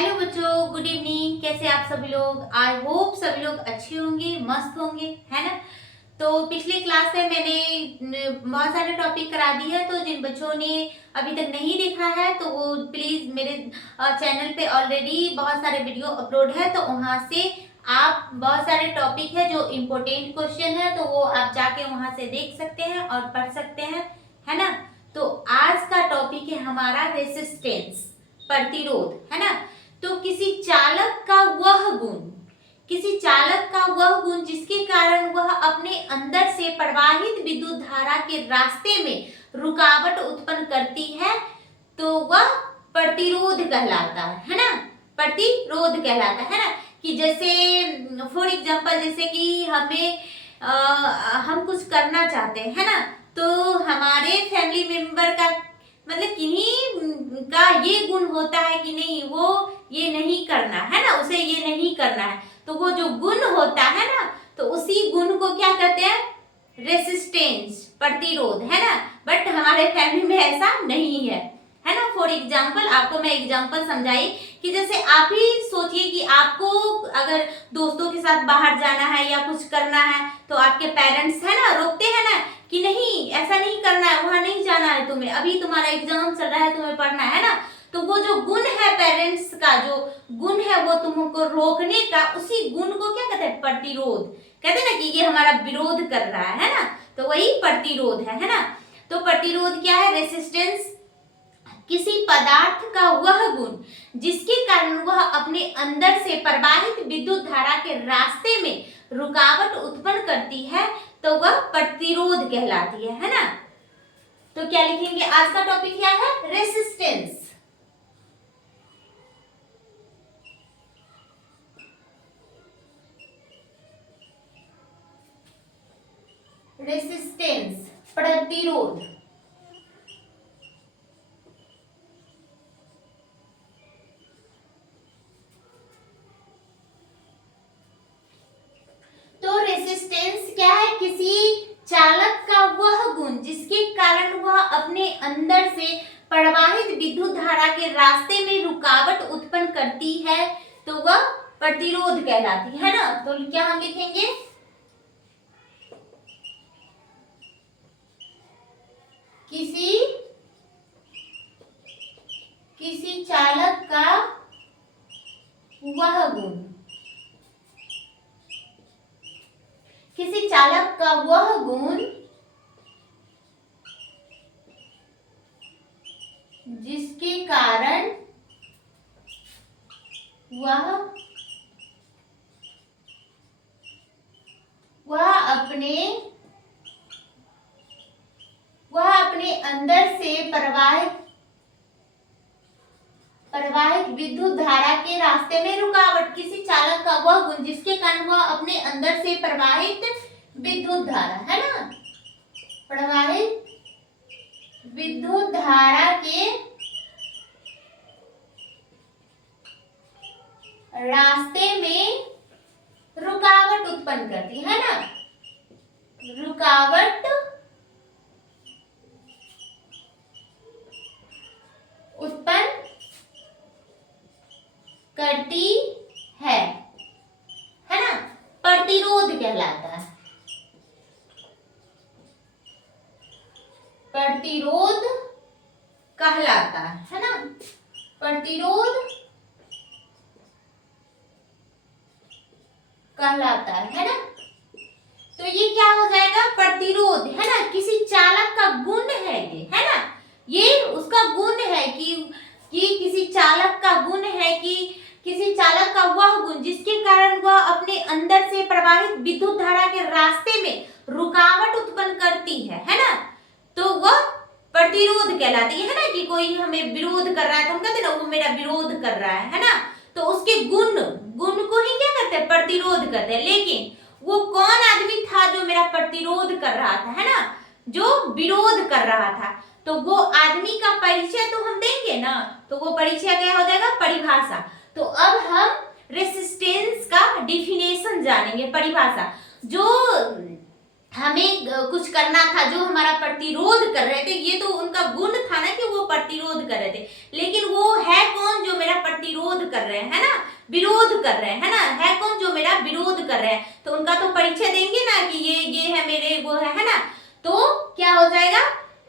Hello बच्चों, good evening. कैसे आप सभी लोग? आई होप सभी लोग अच्छे होंगे, मस्त होंगे, है ना। तो पिछली क्लास में मैंने बहुत सारे टॉपिक करा दिए हैं, तो जिन बच्चों ने अभी तक नहीं देखा है तो वो प्लीज मेरे चैनल पे ऑलरेडी बहुत सारे वीडियो अपलोड है, तो वहां से आप बहुत सारे टॉपिक है जो इम्पोर्टेंट क्वेश्चन है तो वो आप जाके वहां से देख सकते हैं और पढ़ सकते हैं, है ना। तो आज का टॉपिक है हमारा रेसिस्टेंस, प्रतिरोध, है ना। तो किसी चालक का वह गुण जिसके कारण वह अपने अंदर से प्रवाहित विद्युत धारा के रास्ते में रुकावट उत्पन्न करती है, तो वह प्रतिरोध कहलाता है ना। प्रतिरोध कहलाता है ना। कि जैसे फॉर एग्जांपल, जैसे कि हम कुछ करना चाहते हैं, है ना। तो हमारे फैमिली मेंबर का मतलब किन्हीं का ये गुण होता है कि नहीं, वो ये नहीं करना है ना, उसे ये नहीं करना है, तो वो जो गुण होता है ना, तो उसी गुण को क्या कहते हैं? रेसिस्टेंस, प्रतिरोध, है ना। बट हमारे फैमिली में ऐसा नहीं है ना। फॉर एग्जाम्पल, आपको मैं एग्जाम्पल समझाई कि जैसे आप ही सोचिए कि आपको अगर दोस्तों के साथ बाहर जाना है या कुछ करना है, तो आपके पेरेंट्स है ना रोकते हैं ना कि नहीं, ऐसा नहीं करना है, वहां नहीं जाना है तुम्हें, अभी तुम्हारा एग्जाम चल रहा है, तुम्हें पढ़ना है ना। तो वो जो गुण है पेरेंट्स का, जो गुण है वो तुमको रोकने का, उसी गुण को क्या कहते हैं? प्रतिरोध कहते हैं ना, कि ये हमारा विरोध कर रहा है ना, तो वही प्रतिरोध है ना। तो प्रतिरोध क्या है? रेसिस्टेंस किसी पदार्थ का वह गुण जिसके कारण वह अपने अंदर से प्रवाहित विद्युत धारा के रास्ते में रुकावट उत्पन्न करती है, तो वह प्रतिरोध कहलाती है ना। तो क्या लिखेंगे? आज का टॉपिक क्या है? रेसिस्टेंस। रेसिस्टेंस, प्रतिरोध। तो रेसिस्टेंस क्या है? किसी चालक का वह गुण जिसके कारण वह अपने अंदर से प्रवाहित विद्युत धारा के रास्ते में रुकावट उत्पन्न करती है, तो वह प्रतिरोध कहलाती है ना। तो क्या हम लिखेंगे? किसी चालक का वह गुण, किसी चालक का वह गुण जिसके कारण वह अपने अंदर से प्रवाहित विद्युत धारा के रास्ते में रुकावट, किसी चालक का वह गुण जिसके कारण वह अपने अंदर से प्रवाहित विद्युत धारा, है ना, प्रवाहित विद्युत धारा के रास्ते में रुकावट उत्पन्न करती है ना। रुकावट उत्पन्न करती है ना। प्रतिरोध कहलाता है। प्रतिरोध कहलाता है ना। प्रतिरोध कहलाता है ना। तो ये क्या हो जाएगा? प्रतिरोध, है ना। किसी चालक का गुण है ये, है ना। ये उसका गुण है कि किसी चालक का गुण है कि किसी चालक का वह गुण जिसके कारण वह अपने अंदर से प्रवाहित विद्युत धारा के रास्ते में रुकावट उत्पन्न करती है ना। तो वह प्रतिरोध कहलाती है ना। कि कोई हमें विरोध कर रहा है तो हम कहते हैं ना, वो मेरा विरोध कर रहा है ना। तो उसके गुण को ही क्या करते हैं? प्रतिरोध करते हैं। लेकिन वो कौन आदमी था जो मेरा प्रतिरोध कर रहा था, है ना, जो विरोध कर रहा था, तो वो आदमी का परिचय तो हम देंगे ना। तो वो परिचय क्या हो जाएगा? परिभाषा। तो अब हम रेसिस्टेंस का डिफिनेशन जानेंगे, परिभाषा। जो हमें कुछ करना था, जो हमारा प्रतिरोध कर रहे थे, ये तो उनका गुण था ना कि वो प्रतिरोध कर रहे थे, लेकिन वो है कौन जो मेरा प्रतिरोध कर रहे हैं, है ना, विरोध कर रहे हैं, है ना, है कौन जो मेरा विरोध कर रहे हैं, तो उनका तो परिचय देंगे ना कि ये है मेरे, वो है ना, तो क्या हो जाएगा,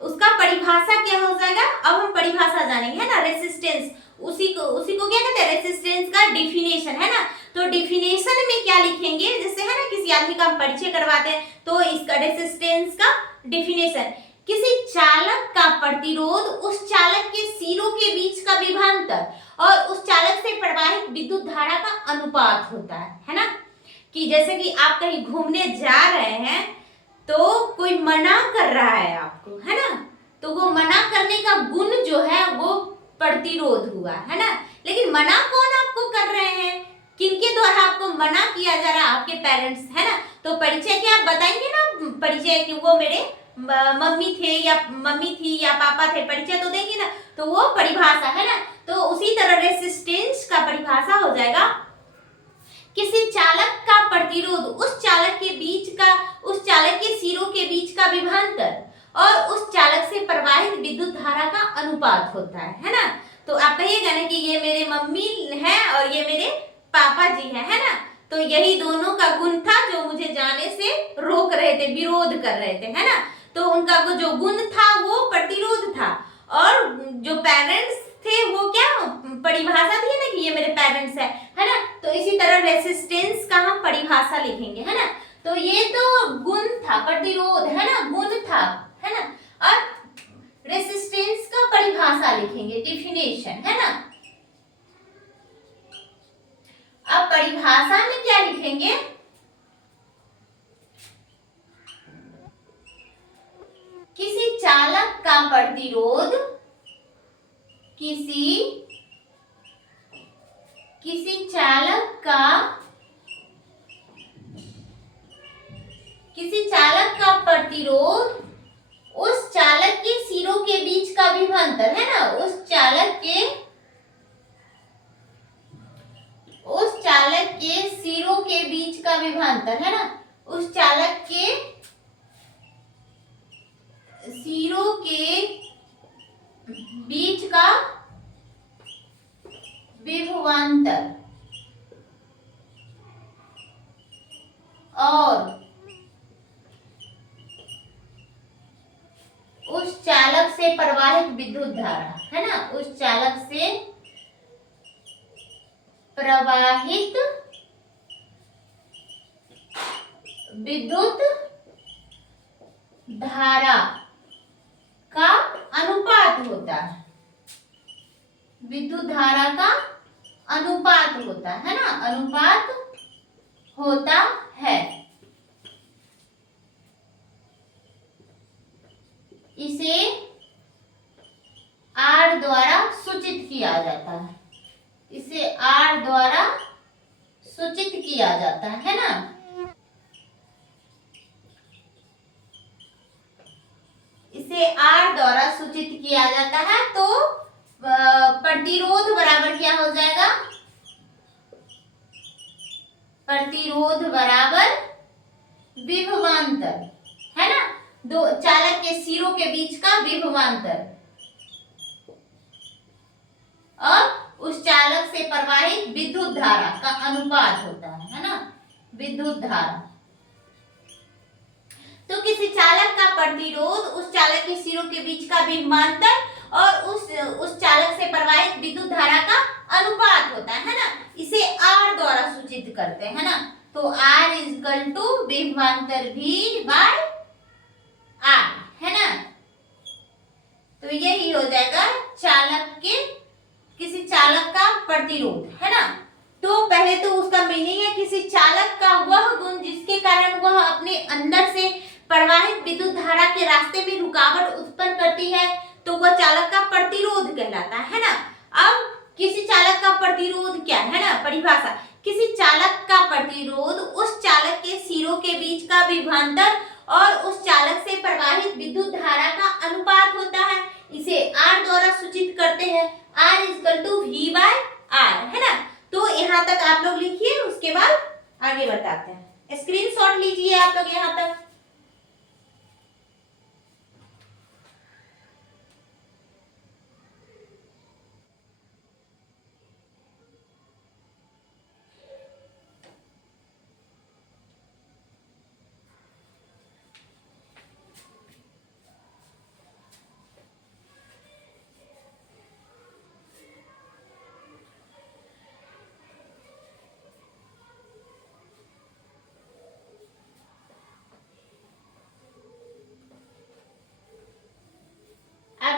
उसका परिभाषा क्या हो जाएगा, अब हम परिभाषा जानेंगे, है ना, रेसिस्टेंस, उसी को क्या कहते हैं, रेसिस्टेंस का डिफिनेशन, है ना, तो डिफिनेशन में क्या लिखेंगे, जैसे है ना किसी आदमी का हम परिचय करवाते हैं, तो इसका रेसिस्टेंस का डिफिनेशन, किसी चालक का प्रतिरोध उस चालक के सिरों के बीच का विभवांतर और उस चालक से प्रवाहित विद्युत धारा का अनुपात होता है ना, कि जैसे कि आप कहीं घूमने जा रहे हैं तो कोई मना कर रहा है आपको, है ना, तो वो मना करने का गुण जो है वो प्रतिरोध हुआ, है ना, लेकिन मना कौन आपको कर रहे हैं, किनके द्वारा आपको मना किया जा रहा है, आपके पेरेंट्स, है ना, तो परिचय क्या आप बताएंगे ना, परिचय कि वो मेरे मम्मी थे या मम्मी थी या पापा थे, परिचय तो देंगे ना, तो वो परिभाषा, है ना, तो उसी तरह रेसिस्टेंस का परिभाषा हो जाएगा, किसी चालक का प्रतिरोध उस चालक के बीच का, उस चालक के सिरों के बीच का विभवांतर और उस चालक से प्रवाहित विद्युत धारा का अनुपात होता है ना, तो आप कहिएगा ना कि ये मेरे मम्मी है और ये मेरे पापा जी है ना, तो यही दोनों का गुण था जो मुझे जाने से रोक रहे थे, विरोध कर रहे थे, है ना, तो उनका जो गुण था वो प्रतिरोध था, और जो पेरेंट्स थे वो क्या परिभाषा थी ना कि ये मेरे पेरेंट्स है ना, तो इसी तरह रेसिस्टेंस का हम परिभाषा लिखेंगे, है ना, तो ये तो गुण था, प्रतिरोध, है ना, गुण था, है ना, और रेसिस्टेंस का परिभाषा लिखेंगे, डिफिनेशन, है ना, अब परिभाषा में क्या लिखेंगे, किसी चालक का प्रतिरोध, किसी चालक का प्रतिरोध उस चालक के सिरों के बीच का विभवांतर, है ना, उस चालक के सिरों के बीच का विभवांतर, है ना, उस चालक के सिरों के बीच का विभवांतर और उस चालक से प्रवाहित विद्युत धारा, है ना, उस चालक से प्रवाहित विद्युत धारा का अनुपात होता है, विद्युत धारा का अनुपात होता है ना, अनुपात होता है, इसे R द्वारा सूचित किया जाता है, इसे R द्वारा सूचित किया जाता है ना, इसे R द्वारा सूचित किया जाता है, तो प्रतिरोध बराबर क्या हो जाएगा, प्रतिरोध बराबर विभवांतर, है ना, दो चालक के सिरों के बीच का विभवांतर और उस चालक से प्रवाहित विद्युत धारा का अनुपात होता है ना, विद्युत धारा, तो किसी चालक का प्रतिरोध उस चालक के सिरों के बीच का विभवांतर और उस चालक से प्रवाहित विद्युत धारा का अनुपात होता है ना, इसे R द्वारा सूचित करते हैं ना, तो R इक्वल टू विभवांतर V बाय R, है ना, तो यही हो जाएगा किसी चालक का प्रतिरोध, है ना, तो पहले तो उसका मीनिंग है किसी चालक का वह गुण जिसके कारण वह अपने अंदर से प्रवाहित विद्युत धारा के रास्ते में रुकावट उत्पन्न करती है, तो वह चालक का प्रतिरोध कहलाता है ना। अब किसी चालक का प्रतिरोध क्या है ना, परिभाषा, किसी चालक का प्रतिरोध उस चालक के सिरों के बीच का विभवांतर और उस चालक से प्रवाहित विद्युत धारा का अनुपात होता है, इसे R द्वारा सूचित करते हैं, R equal to V by R, है ना। तो यहाँ तक आप लोग लिखिए, उसके बाद आगे बताते हैं, स्क्रीनशॉट लीजिए आप लोग यहाँ तक।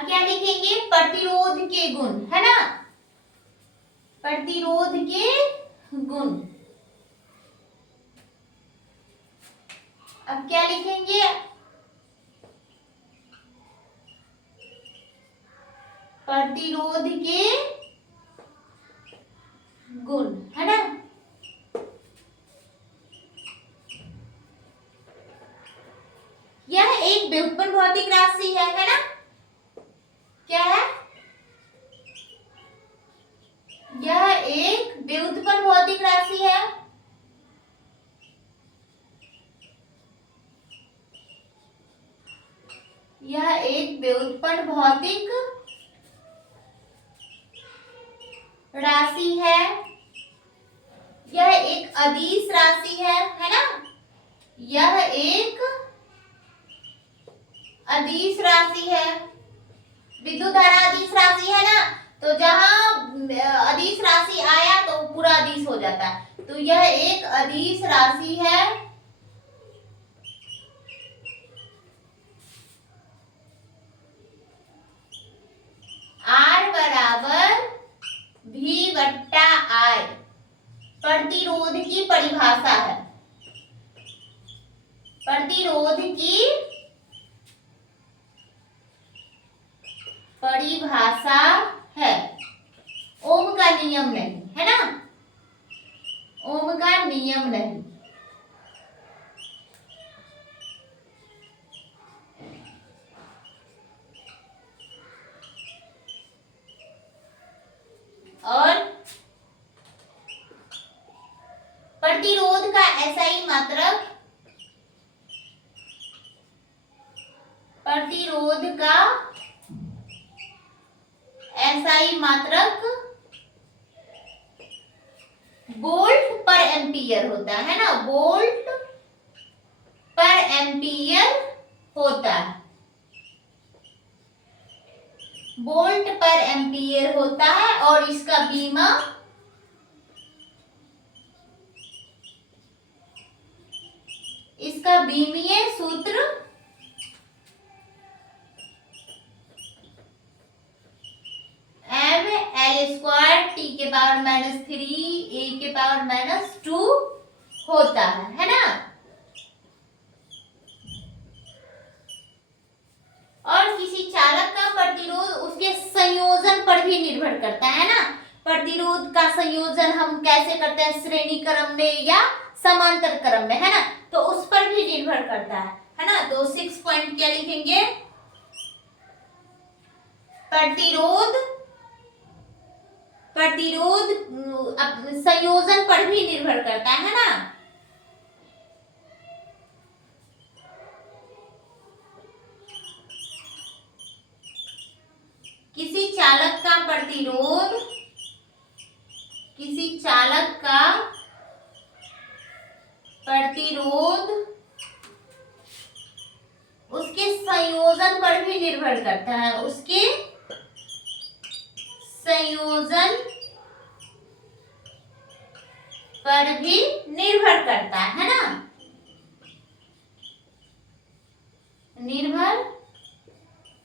अब क्या लिखेंगे, प्रतिरोध के गुण, है ना, प्रतिरोध के गुण। अब क्या लिखेंगे, प्रतिरोध के गुण, है ना। यह एक व्युत्पन्न भौतिक राशि है ना, क्या है, यह एक व्युत्पन्न भौतिक राशि है। यह एक व्युत्पन्न भौतिक राशि है। यह एक अदिश राशि है ना, यह एक अदिश राशि है। विद्युत धारा अदिश राशि है ना, तो जहां अदिश राशि आया तो पूरा अदिश हो जाता है, तो यह एक अदिश राशि है। R बराबर V बट्टा I प्रतिरोध की परिभाषा है, प्रतिरोध की परिभाषा है, ओम का नियम नहीं, है ना, ओम का नियम नहीं। और प्रतिरोध का SI मात्रक, प्रतिरोध का SI मात्रक वोल्ट पर एम्पियर होता है ना, वोल्ट पर एम्पियर होता है, वोल्ट पर एम्पियर होता है। और इसका बीमा इसका बीमीय सूत्र mL² T⁻³ A⁻² होता है ना। और किसी चालक का प्रतिरोध उसके संयोजन पर भी निर्भर करता है ना, प्रतिरोध का संयोजन हम कैसे करते हैं, श्रेणी क्रम में या समांतर क्रम में, है ना, तो उस पर भी निर्भर करता है ना। तो 6 पॉइंट क्या लिखेंगे, प्रतिरोध संयोजन पर भी निर्भर करता है ना। किसी चालक का प्रतिरोध, किसी चालक का प्रतिरोध उसके संयोजन पर भी निर्भर करता है, उसके संयोजन पर भी निर्भर करता है ना, निर्भर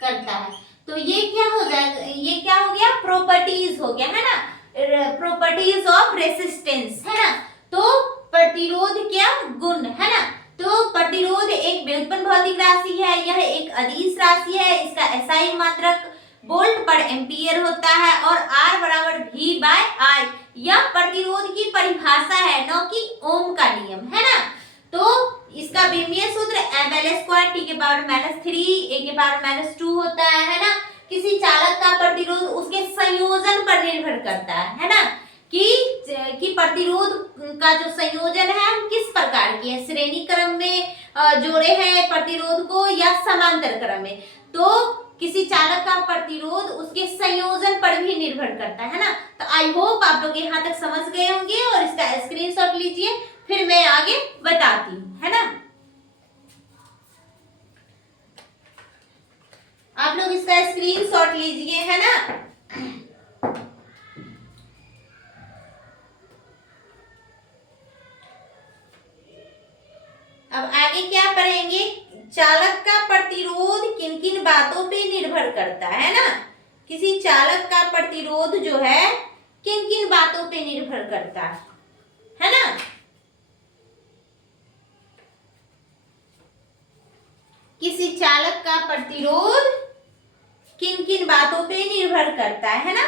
करता है। तो ये क्या हो जाएगा, ये क्या हो गया, प्रॉपर्टीज हो गया, है ना, प्रॉपर्टीज ऑफ रेसिस्टेंस, है ना। तो प्रतिरोध क्या गुण, है ना। तो प्रतिरोध एक व्युत्पन्न भौतिक राशि है, यह एक अदिश राशि है, इसका SI मात्रक वोल्ट पर एम्पियर होता है, और R बराबर V/I यह प्रतिरोध की परिभाषा है, न कि ओम का नियम, है ना। तो इसका बीमीय सूत्र mL² T⁻³ A⁻² होता है ना। किसी चालक का प्रतिरोध उसके संयोजन पर निर्भर करता है ना, कि प्रतिरोध का जो संयोजन है हम किस प्रकार की है, श्रेणी क्रम में जोड़े हैं प्रतिरोध को या समांतर क्रम में। तो किसी चालक का प्रतिरोध उसके संयोजन पर भी निर्भर करता है ना। तो आई होप आप लोग यहाँ तक समझ गए होंगे, और इसका स्क्रीनशॉट लीजिए, फिर मैं आगे बताती हूँ, है ना। आप लोग इसका स्क्रीनशॉट लीजिए, है ना। अब आगे क्या पढ़ेंगे, चालक का प्रतिरोध किन किन बातों पे निर्भर करता है ना। किसी चालक का प्रतिरोध जो है किन किन बातों पे निर्भर करता है ना। किसी चालक का प्रतिरोध किन किन बातों पे निर्भर करता है ना।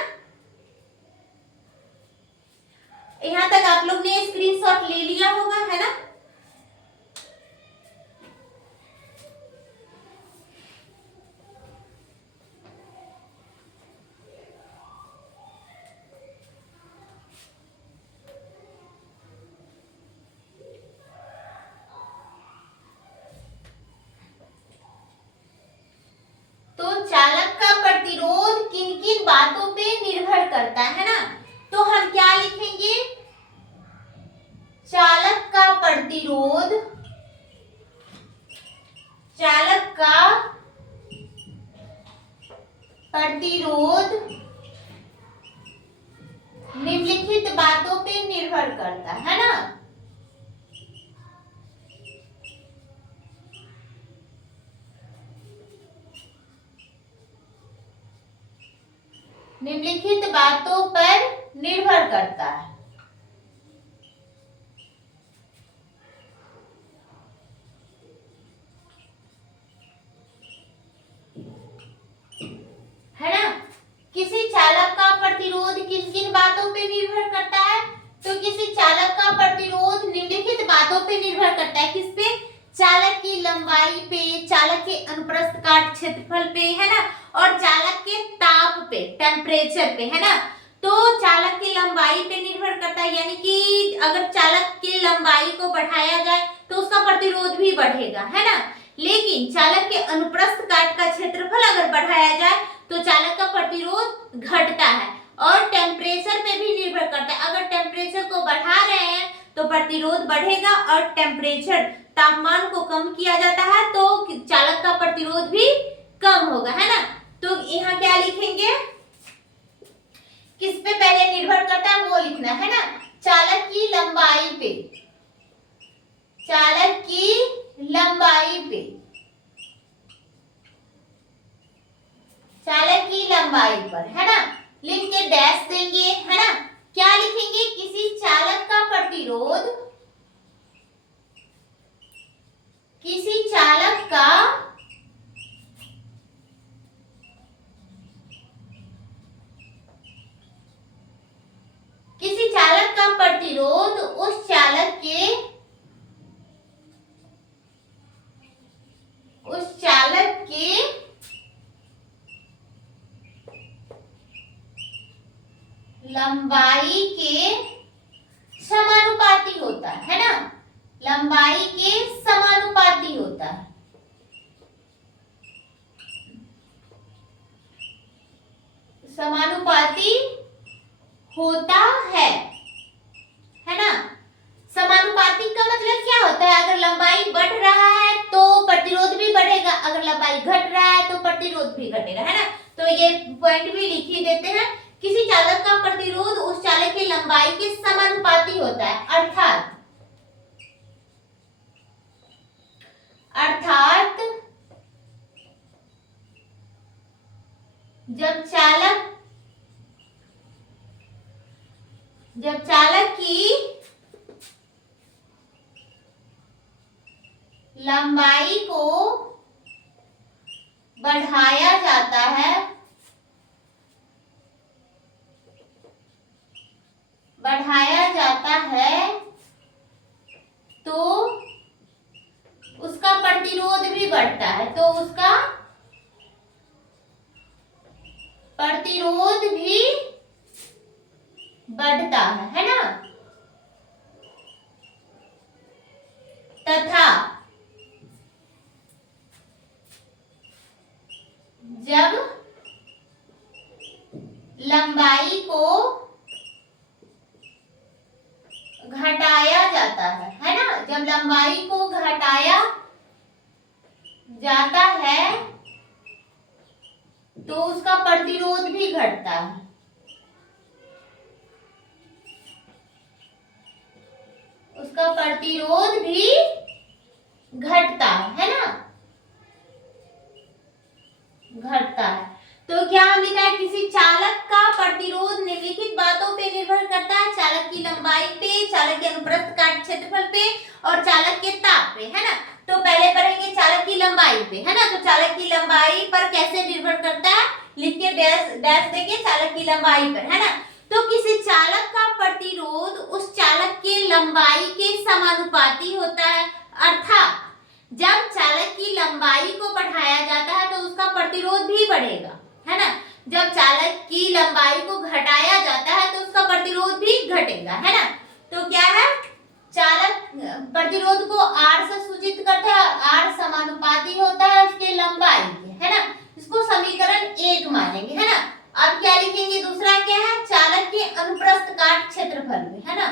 यहां तक आप लोग ने स्क्रीनशॉट ले लिया होगा, है ना। तो चालक का प्रतिरोध किन किन बातों पे निर्भर करता है ना। तो हम क्या लिखेंगे, चालक का प्रतिरोध, चालक का प्रतिरोध निम्नलिखित बातों पे निर्भर करता है ना। निम्नलिखित बातों पर निर्भर करता है ना। किसी चालक का प्रतिरोध किन किन बातों पे निर्भर करता है, तो किसी चालक का प्रतिरोध निम्नलिखित बातों पे निर्भर करता है। किस पे, चालक की लंबाई पे, चालक के अनुप्रस्थ काट क्षेत्रफल पे, है ना, और चालक के ताप पे, टेम्परेचर पे, है ना। तो चालक की लंबाई पे निर्भर करता है, यानी कि अगर चालक की लंबाई को बढ़ाया जाए तो उसका प्रतिरोध भी बढ़ेगा, है ना। लेकिन चालक के अनुप्रस्थ काट का क्षेत्रफल अगर बढ़ाया जाए तो चालक का प्रतिरोध घटता है। और टेम्परेचर पे भी निर्भर करता है, अगर टेम्परेचर को बढ़ा रहे हैं तो प्रतिरोध बढ़ेगा, और टेम्परेचर, तापमान को कम किया जाता है तो चालक का प्रतिरोध भी कम होगा, है ना। तो यहाँ क्या लिखेंगे, किस पे पहले निर्भर करता है वो लिखना है ना, चालक की लंबाई पे, चालक की लंबाई पे, चालक की लंबाई पर, है ना। लिख के डैश देंगे, है ना। क्या लिखेंगे, किसी चालक का प्रतिरोध, किसी चालक का किसी चालक का प्रतिरोध उस चालक के लंबाई के समानुपाती होता है ना, लंबाई के समानुपाती होता है। समानुपाती होता है ना। समानुपाती का मतलब क्या होता है, अगर लंबाई बढ़ रहा है तो प्रतिरोध भी बढ़ेगा, अगर लंबाई घट रहा है तो प्रतिरोध भी घटेगा, है ना। तो ये पॉइंट भी लिख ही देते हैं, किसी चालक का प्रतिरोध उस चालक की लंबाई के समानुपाती होता है, अर्थात जब चालक की लंबाई को बढ़ाया जाता है, तो उसका प्रतिरोध भी बढ़ता है, तो उसका प्रतिरोध भी बढ़ता है ना। तथा जब लंबाई को घटाया जाता है ना, जब लंबाई को घटाया जाता है तो उसका प्रतिरोध भी घटता है, उसका प्रतिरोध भी घटता है ना। घटता है। तो क्या हम लिखा है, किसी चालक का प्रतिरोध निम्नलिखित बातों पे निर्भर करता है, चालक की लंबाई पे, चालक के अनुप्रस्थ काट क्षेत्रफल पे और चालक के ताप पे, है ना। तो पहले पढ़ेंगे चालक की लंबाई पे, है ना। तो चालक की लंबाई पर कैसे निर्भर करता है, लिख के डैश डैश देंगे चालक की लंबाई पर, है ना। तो किसी चालक का प्रतिरोध उस चालक के लंबाई के समानुपाती होता है, अर्थात जब चालक की लंबाई को बढ़ाया जाता है तो उसका प्रतिरोध भी बढ़ेगा, है ना। जब चालक की लंबाई को घटाया जाता है तो उसका प्रतिरोध भी घटेगा, है ना। तो क्या है, चालक प्रतिरोध को R से सूचित करता है, R समानुपाती होता है उसके लंबाई के, है ना। इसको समीकरण 1 मानेंगे, है ना। अब क्या लिखेंगे, दूसरा क्या है, चालक के अनुप्रस्थ काट क्षेत्रफल में, है ना।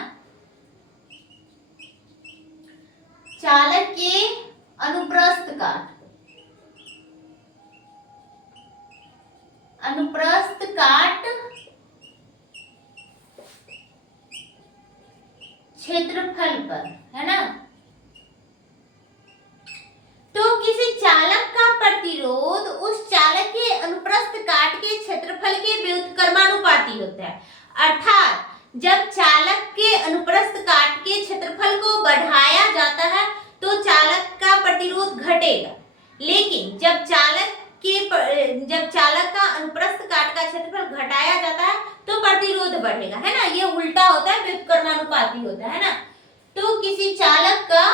चालक के अनुप्रस्थ काट, अनुप्रस्थ काट क्षेत्रफल पर, है ना। तो किसी चालक का प्रतिरोध उस चालक के अनुप्रस्थ काट के क्षेत्रफल के व्युत्क्रमानुपाती होता है, अर्थात जब चालक के अनुप्रस्थ काट के क्षेत्रफल को बढ़ाया जाता है तो चालक का प्रतिरोध घटेगा, लेकिन जब चालक का अनुप्रस्थ काट का क्षेत्रफल घटाया जाता है तो प्रतिरोध बढ़ेगा, है ना। ये उल्टा होता है, व्युत्क्रमानुपाती होता है ना। तो किसी चालक का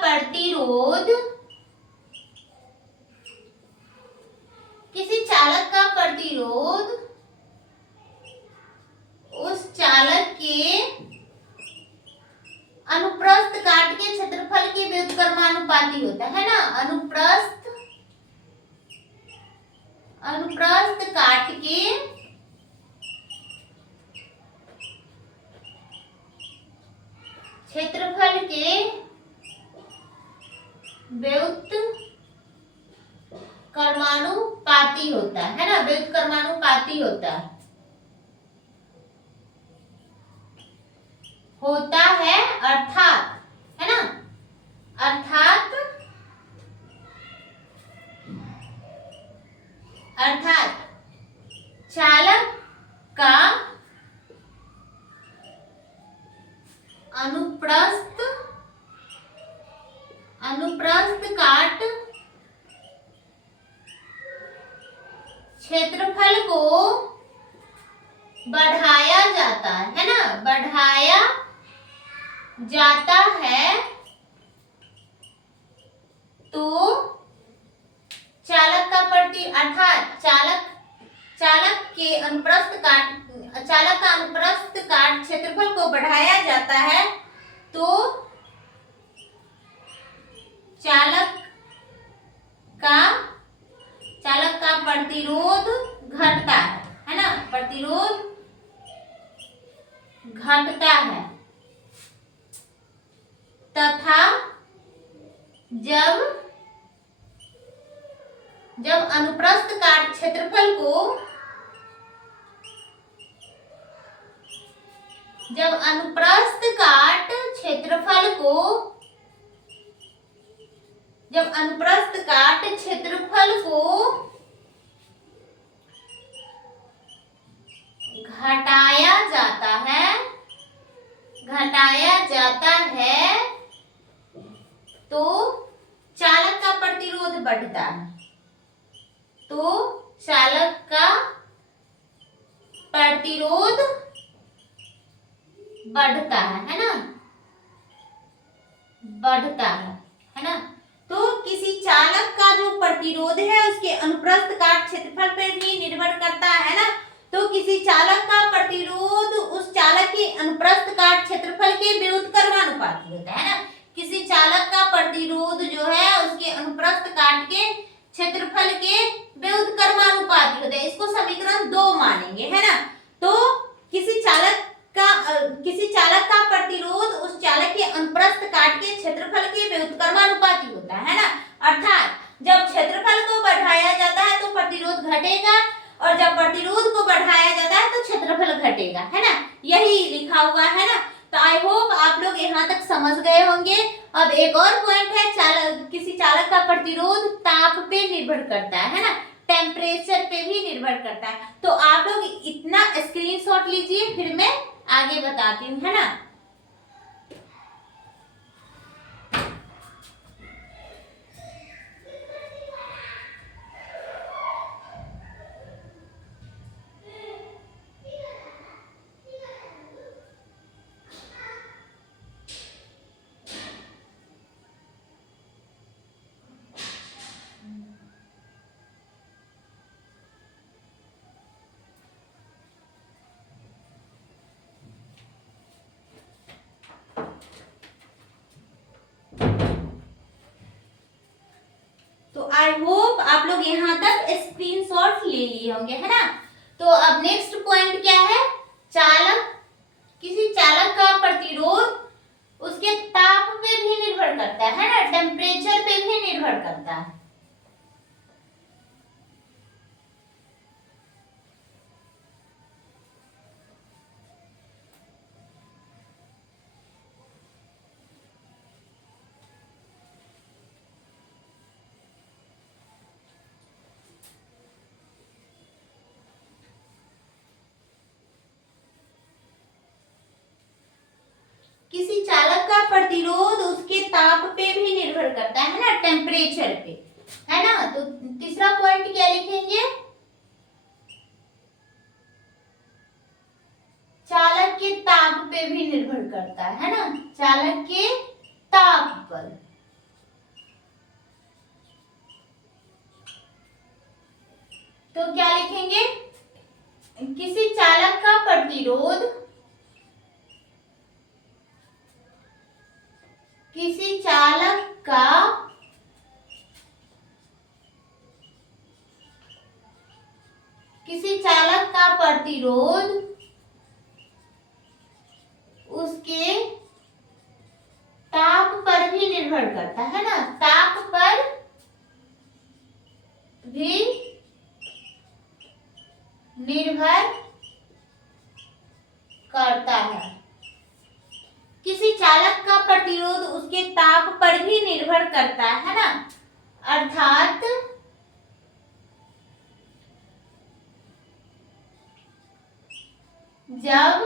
प्रतिरोध, किसी चालक का प्रतिरोध उस चालक के अनुप्रस्थ काट के क्षेत्रफल के व्युत्क्रमानुपाती होता है ना। अनुप्रस्थ काट के क्षेत्रफल के व्युत्क्रमानुपाती होता है ना, व्युत्क्रमानुपाती होता है, अर्थात, है ना, अर्थात चालक का अनुप्रस्थ काट क्षेत्रफल को बढ़ाया जाता है ना, बढ़ाया जाता है तो चालक का अर्थात चालक का अनुप्रस्थ काट क्षेत्रफल को बढ़ाया जाता है तो चालक का प्रतिरोध घटता है ना, प्रतिरोध घटता है, तथा जब अनुप्रस्थ काट क्षेत्रफल को घटाया जाता है तो चालक का प्रतिरोध बढ़ता है, तो चालक का प्रतिरोध बढ़ता है ना, बढ़ता है ना। तो किसी चालक का जो प्रतिरोध है उसके अनुप्रस्थ काट क्षेत्रफल पर भी निर्भर करता है ना। तो किसी चालक का प्रतिरोध उस चालक के अनुप्रस्थ काट क्षेत्रफल के व्युत्क्रमानुपाती होता है ना। किसी चालक का प्रतिरोध जो है उसके अनुप्रस्थ काट के क्षेत्रफल के व्युत्क्रमानुपाती होता है। इसको समीकरण 2 मानेंगे, है ना। तो किसी चालक का प्रतिरोध उस चालक के अनुप्रस्थ काट के क्षेत्रफल के व्युत्क्रमानुपाती होता है ना। अर्थात जब क्षेत्रफल को बढ़ाया जाता है तो प्रतिरोध घटेगा और जब प्रतिरोध को बढ़ाया जाता है तो क्षेत्रफल घटेगा, है ना। यही लिखा हुआ है ना। तो आई होप समझ गए होंगे। अब एक और पॉइंट है, किसी चालक का प्रतिरोध ताप पे निर्भर करता है ना, टेम्परेचर पे भी निर्भर करता है। तो आप लोग इतना स्क्रीनशॉट लीजिए, फिर मैं आगे बताती हूँ, है ना। तो आई होप आप लोग यहाँ तक स्क्रीनशॉट ले लिए होंगे, है ना। तो अब नेक्स्ट पॉइंट क्या है, चालक, किसी चालक का प्रतिरोध उसके ताप पे भी निर्भर करता है ना, टेम्परेचर पे भी निर्भर करता है। किसी चालक का प्रतिरोध उसके ताप पे भी निर्भर करता है ना, टेम्परेचर पे, है ना। तो तीसरा पॉइंट क्या लिखेंगे, चालक के ताप पे भी निर्भर करता है ना, चालक के ताप पर। तो क्या लिखेंगे, किसी चालक का प्रतिरोध, किसी चालक का प्रतिरोध उसके ताप पर भी निर्भर करता है ना, ताप पर भी निर्भर करता है। किसी चालक का प्रतिरोध उसके ताप पर भी निर्भर करता है ना, अर्थात जब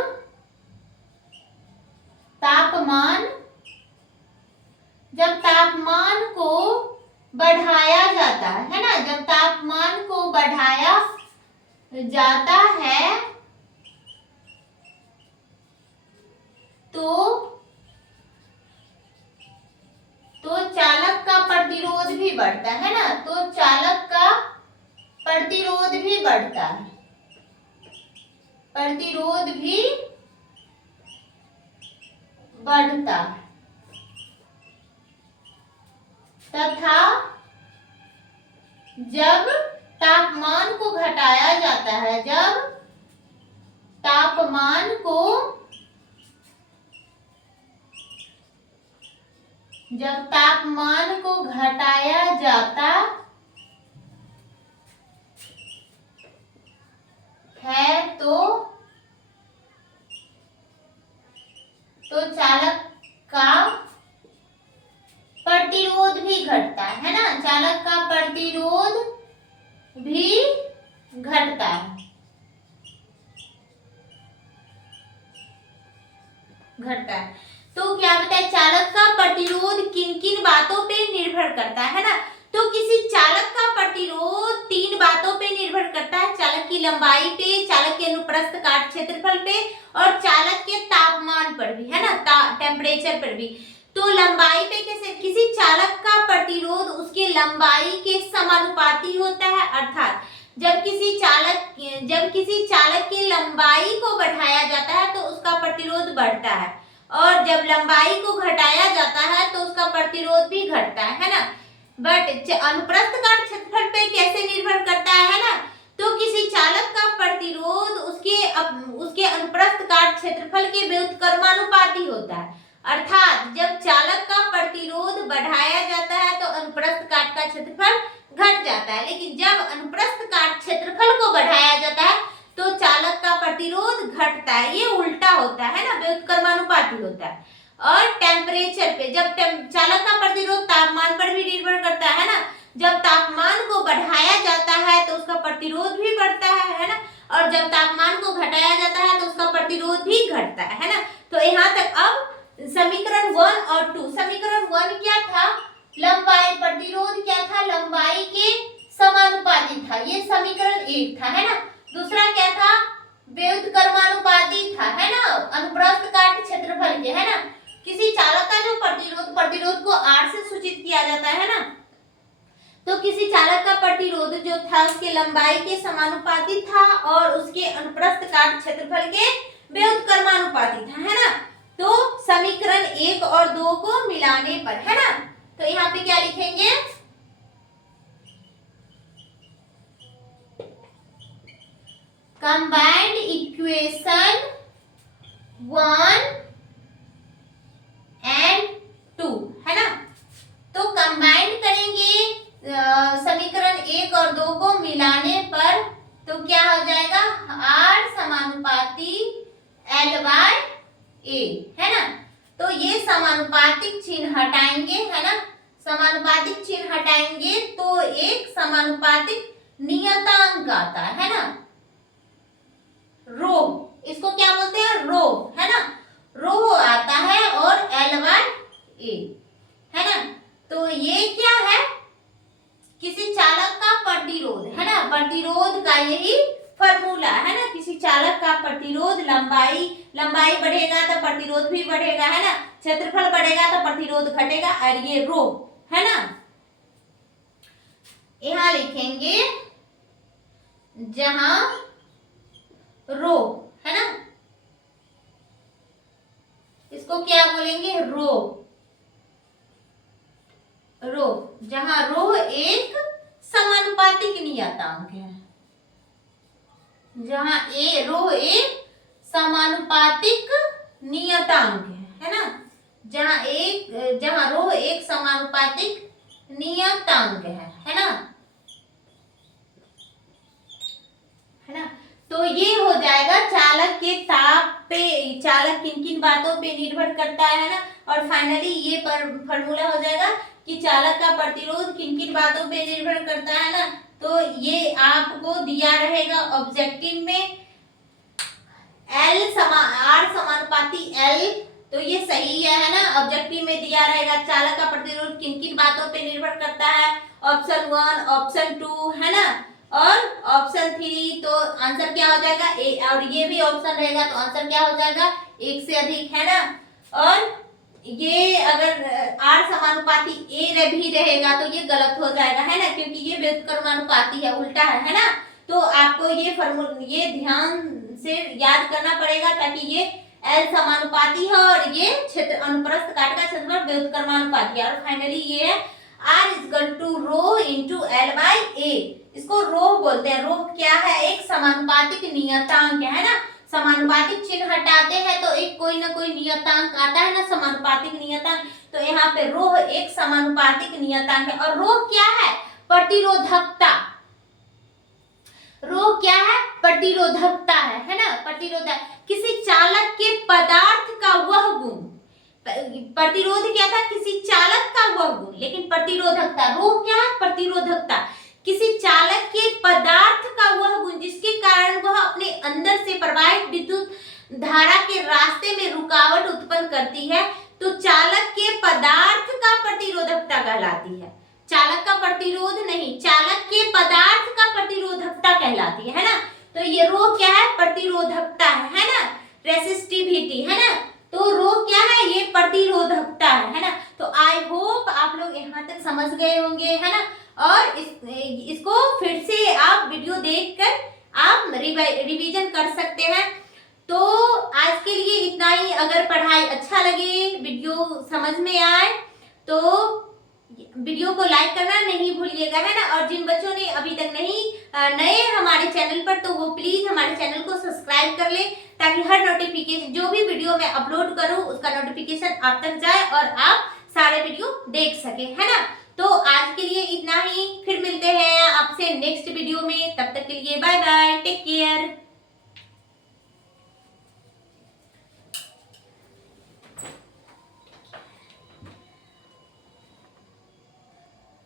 तापमान को बढ़ाया जाता है ना, जब तापमान को बढ़ाया जाता है तो चालक का प्रतिरोध भी बढ़ता है ना, तो चालक का प्रतिरोध भी बढ़ता है, प्रतिरोध भी बढ़ता है। तथा जब तापमान को घटाया जाता है, जब तापमान को घटाया जाता है तो चालक का प्रतिरोध भी घटता है ना, चालक का प्रतिरोध भी घटता है, तो क्या बताए, चालक का प्रतिरोध किन किन बातों पे निर्भर करता है ना। तो किसी चालक का प्रतिरोध 3 बातों पे निर्भर करता है, चालक की लंबाई पे, चालक के अनुप्रस्थ काट क्षेत्रफल पे और चालक के तापमान पर भी, है ना, टेम्परेचर पर भी। तो लंबाई पे कैसे, किसी चालक का प्रतिरोध उसके लंबाई के समानुपाती होता है, अर्थात जब किसी चालक की लंबाई को बढ़ाया जाता है तो उसका प्रतिरोध बढ़ता है, और जब लंबाई को घटाया जाता है तो उसका प्रतिरोध भी घटता है ना। बट अनुप्रस्थ काट क्षेत्रफल पे कैसे निर्भर करता है ना, तो किसी चालक का प्रतिरोध उसके अनुप्रस्थ काट क्षेत्रफल के व्युत्क्रमानुपाती होता है, अर्थात जब चालक का प्रतिरोध बढ़ाया जाता है तो अनुप्रस्थ काट का क्षेत्रफल घट जाता है, लेकिन जब अनुप्रस्थ काट क्षेत्रफल को बढ़ाया जाता है तो चालक का प्रतिरोध घटता है। ये उल्टा होता है ना, व्युत्क्रमानुपाती होता है। और टेम्परेचर पे। जब चालक का प्रतिरोध तापमान पर भी निर्भर करता है ना, जब तापमान को बढ़ाया जाता है तो उसका प्रतिरोध भी बढ़ता है ना, और जब तापमान को घटाया जाता है तो उसका प्रतिरोध भी घटता है ना। तो यहाँ तक अब समीकरण 1 और 2। समीकरण 1 क्या था, लंबाई, प्रतिरोध क्या था, लंबाई के समानुपाती था, ये समीकरण 1 था, है ना। दूसरा क्या था, व्युत्क्रमानुपाती था, है ना, अनुप्रस्थ काट क्षेत्रफल के, है ना। किसी चालक का जो प्रतिरोध को R से सूचित किया जाता है ना, तो किसी चालक का प्रतिरोध जो था उसके लंबाई के समानुपाती था और उसके अनुप्रस्थ काट क्षेत्रफल के व्युत्क्रमानुपाती था, है ना। तो समीकरण 1 और 2 को मिलाने पर, है ना, तो यहाँ पे क्या लिखेंगे, कंबाइंड इक्वेशन 1 एंड 2, है ना। तो कंबाइंड करेंगे समीकरण 1 और 2 को मिलाने पर, तो क्या हो जाएगा, R समानुपाती L बाय A, है ना। तो ये समानुपातिक चिन्ह हटाएंगे, है ना, समानुपातिक चिन्ह हटाएंगे तो एक समानुपातिक नियतांक आता है ना, रो, इसको क्या बोलते हैं, रो, है ना, रो आता है और L बाय A, है ना। तो ये क्या है, किसी चालक का प्रतिरोध, है ना, प्रतिरोध का यही फॉर्मूला है ना, किसी चालक का प्रतिरोध, लंबाई बढ़ेगा तो प्रतिरोध भी बढ़ेगा, है ना, क्षेत्रफल बढ़ेगा तो प्रतिरोध घटेगा, और ये रो, है ना। यहां लिखेंगे जहां रो, है ना, इसको क्या बोलेंगे, रो, रो, जहां रो एक समानुपातिक नियतांक है, जहां रो एक समानुपातिक नियतांक है ना, जहां रो एक समानुपातिक नियतांक है ना, है ना। तो ये हो जाएगा चालक के ताप पे, चालक किन किन बातों पे निर्भर करता है ना, और फाइनली ये फॉर्मूला हो जाएगा कि चालक का प्रतिरोध किन किन बातों पे निर्भर करता है ना। तो ये आपको दिया रहेगा ऑब्जेक्टिव में, R समानुपाती L, तो ये सही है ना, ऑब्जेक्टिव में दिया रहेगा चालक का प्रतिरोध किन किन बातों पे निर्भर करता है, ऑप्शन 1, ऑप्शन 2, है ना, और ऑप्शन 3, तो आंसर क्या हो जाएगा ए, और ये भी ऑप्शन रहेगा तो आंसर क्या हो जाएगा, एक से अधिक, है ना। और ये अगर R समानुपाती A भी रहेगा तो ये गलत हो जाएगा, है ना, क्योंकि ये व्युत्क्रमानुपाती है, उल्टा है ना। तो आपको ये ध्यान से याद करना पड़ेगा ताकि ये L समानुपाती है और ये क्षेत्र अनुप्रस्थ काट का क्षेत्रफल व्युत्क्रमानुपाती है, और फाइनली ये है R equal to rho into L by A। इसको रो बोलते हैं, रो क्या है, एक समानुपातिक नियतांक है ना, समानुपातिक चिन्ह हटाते हैं तो एक कोई ना कोई नियतांक आता है ना, समानुपातिक नियतांक। तो यहाँ पे रो एक समानुपातिक नियतांक है, और रो क्या है, प्रतिरोधकता, रो क्या है, प्रतिरोधकता है ना, प्रतिरोधक, किसी चालक के पदार्थ का वह गुण, प्रतिरोध क्या था, किसी चालक का वह गुण, लेकिन प्रतिरोधकता, रो क्या है, प्रतिरोधकता, किसी चालक के पदार्थ का वह गुण जिसके कारण वह अपने अंदर से प्रवाहित विद्युत धारा के रास्ते में रुकावट उत्पन्न करती है, तो चालक के पदार्थ का प्रतिरोधकता कहलाती है, चालक का प्रतिरोध नहीं, चालक के पदार्थ का प्रतिरोधकता कहलाती है ना। तो ये रो क्या है, प्रतिरोधकता है ना, रेसिस्टिविटी, है ना। तो रो क्या है, ये प्रतिरोधकता है ना। तो आई होप आप लोग यहाँ तक समझ गए होंगे, है ना, और इसको फिर से आप वीडियो देखकर आप रिवीजन कर सकते हैं। तो आज के लिए इतना ही। अगर पढ़ाई अच्छा लगे, वीडियो समझ में आए तो वीडियो को लाइक करना नहीं भूलिएगा, है ना। और जिन बच्चों ने अभी तक नए हमारे चैनल पर, तो वो प्लीज हमारे चैनल को सब्सक्राइब कर ले, ताकि हर नोटिफिकेशन, जो भी वीडियो मैं अपलोड करूं उसका नोटिफिकेशन आप तक जाए और आप सारे वीडियो देख सके, है ना। तो आज के लिए इतना ही, फिर मिलते हैं आपसे नेक्स्ट वीडियो में, तब तक के लिए बाय बाय, टेक केयर।